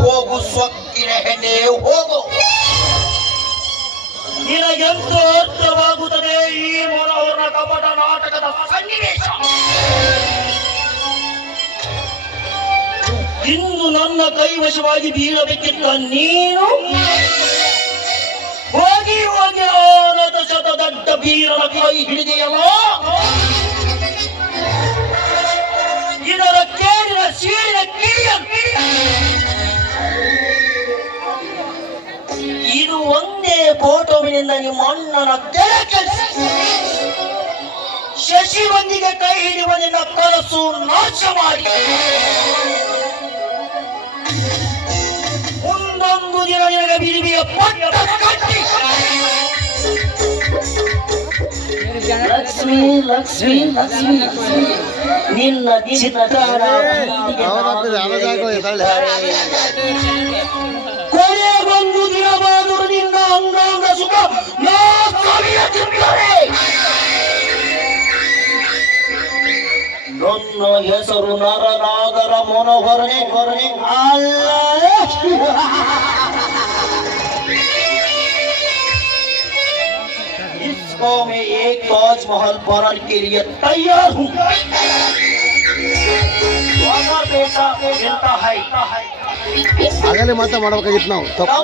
ಹೋಗು ಸೊಕ್ಕಿನ ಹೆಣ್ಣೆ, ಹೋಗು. ನಿನಗೆಂದು ಅರ್ಥವಾಗುತ್ತದೆ ಈ ಮೊನವರ್ಣ ಕಪಟ ನಾಟಕದ ಸನ್ನಿವೇಶ. ಇಂದು ನನ್ನ ಕೈವಶವಾಗಿ ಬೀಳಬೇಕಿತ್ತ ನೀನು, ಹೋಗಿ ಹೋಗಿ ಆನದ ಶತ ದಡ್ಡ ಬೀರನ ಕೈ ಹಿಡಿದೆಯಲ್ಲ. ಇದರ ಕೇಳಿನ ಸೀಳಿನ ಕಿಡಿಯ ಒಂದೇ ಫೋಟೋವಿನಿಂದ ನಿಮ್ಮ ಅಣ್ಣನ ಶಶಿವೊಂದಿಗೆ ಕೈ ಹಿಡಿಯುವ ನಿನ್ನ ಕನಸು ನಾಶ ಮಾಡಿ. ಮುಂದೊಂದು ದಿನ ನಿನಗೆ ಬಿರಿಬಿಯ ಪಟ್ಟ ಕಟ್ಟಿ. ಲಕ್ಷ್ಮಿ ಲಕ್ಷ್ಮಿ ಲಕ್ಷ್ಮಿ. ನಿನ್ನ ಚಿತ್ತಾರ ನನ್ನ ಹೆಸರು ನರನಾಗರ ಮನೋಹರನೆ ಹೊರನೆ ಅಲ್ಲ इसको मैं एक ताजमहल बनाने के लिए तैयार हूँ अगर पैसा मिलता है ಆಗಲೇ ಮಾತಾ ಮಾಡ್ಬೇಕಾಗಿತ್ತು ನಾವು ತಪ್ಪು